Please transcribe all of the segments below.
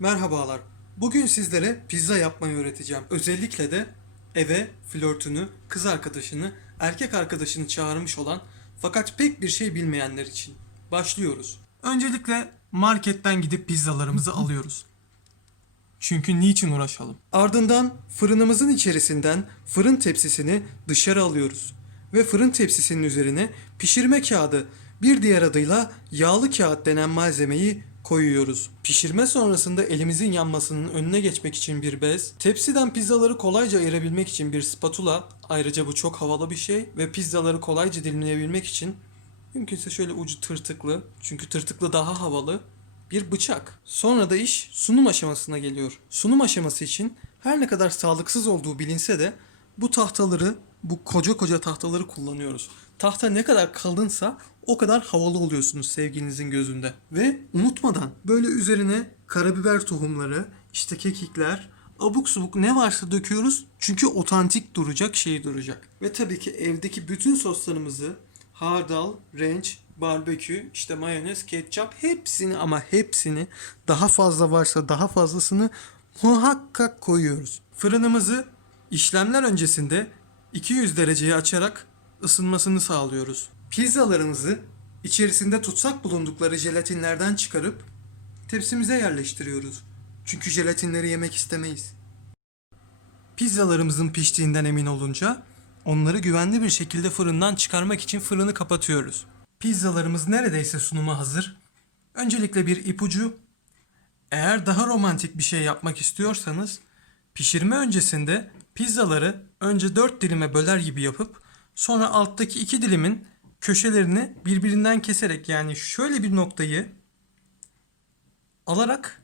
Merhabalar. Bugün sizlere pizza yapmayı öğreteceğim. Özellikle de eve flörtünü, kız arkadaşını, erkek arkadaşını çağırmış olan fakat pek bir şey bilmeyenler için. Başlıyoruz. Öncelikle marketten gidip pizzalarımızı alıyoruz. Çünkü niçin uğraşalım? Ardından fırınımızın içerisinden fırın tepsisini dışarı alıyoruz. Ve fırın tepsisinin üzerine pişirme kağıdı, bir diğer adıyla yağlı kağıt denen malzemeyi koyuyoruz. Pişirme sonrasında elimizin yanmasının önüne geçmek için bir bez, tepsiden pizzaları kolayca ayırabilmek için bir spatula, ayrıca bu çok havalı bir şey ve pizzaları kolayca dilimleyebilmek için mümkünse şöyle ucu tırtıklı, çünkü tırtıklı daha havalı bir bıçak. Sonra da iş sunum aşamasına geliyor. Sunum aşaması için her ne kadar sağlıksız olduğu bilinse de bu tahtaları, bu koca koca tahtaları kullanıyoruz. Tahta ne kadar kalınsa o kadar havalı oluyorsunuz sevgilinizin gözünde. Ve unutmadan böyle üzerine karabiber tohumları, işte kekikler, abuk subuk ne varsa döküyoruz. Çünkü otantik duracak şey duracak. Ve tabii ki evdeki bütün soslarımızı hardal, ranch, barbekü, işte mayonez, ketçap hepsini ama hepsini daha fazla varsa daha fazlasını muhakkak koyuyoruz. Fırınımızı işlemler öncesinde 200 dereceye açarak ısınmasını sağlıyoruz. Pizzalarımızı içerisinde tutsak bulundukları jelatinlerden çıkarıp tepsimize yerleştiriyoruz. Çünkü jelatinleri yemek istemeyiz. Pizzalarımızın piştiğinden emin olunca onları güvenli bir şekilde fırından çıkarmak için fırını kapatıyoruz. Pizzalarımız neredeyse sunuma hazır. Öncelikle bir ipucu. Eğer daha romantik bir şey yapmak istiyorsanız pişirme öncesinde pizzaları önce 4 dilime böler gibi yapıp sonra alttaki iki dilimin köşelerini birbirinden keserek yani şöyle bir noktayı alarak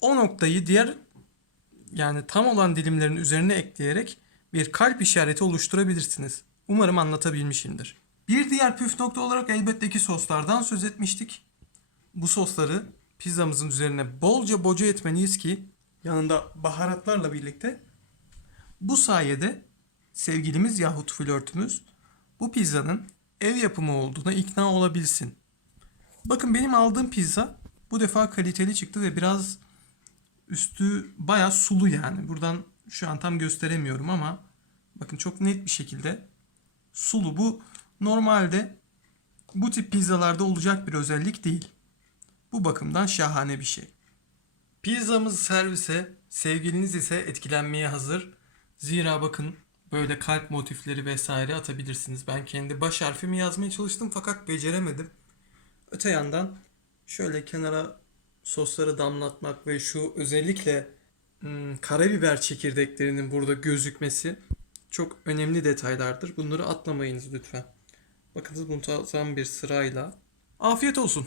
o noktayı diğer yani tam olan dilimlerin üzerine ekleyerek bir kalp işareti oluşturabilirsiniz. Umarım anlatabilmişimdir. Bir diğer püf nokta olarak elbette ki soslardan söz etmiştik. Bu sosları pizzamızın üzerine bolca boca etmeliyiz ki yanında baharatlarla birlikte bu sayede sevgilimiz yahut flörtümüz bu pizzanın ev yapımı olduğuna ikna olabilsin. Bakın benim aldığım pizza bu defa kaliteli çıktı ve biraz üstü bayağı sulu yani. Buradan şu an tam gösteremiyorum ama bakın çok net bir şekilde sulu. Bu normalde bu tip pizzalarda olacak bir özellik değil. Bu bakımdan şahane bir şey. Pizzamız servise, sevgiliniz ise etkilenmeye hazır. Zira bakın böyle kalp motifleri vesaire atabilirsiniz. Ben kendi baş harfimi yazmaya çalıştım fakat beceremedim. Öte yandan şöyle kenara sosları damlatmak ve şu özellikle hmm, karabiber çekirdeklerinin burada gözükmesi çok önemli detaylardır. Bunları atlamayınız lütfen. Bakınız muntazam bir sırayla. Afiyet olsun.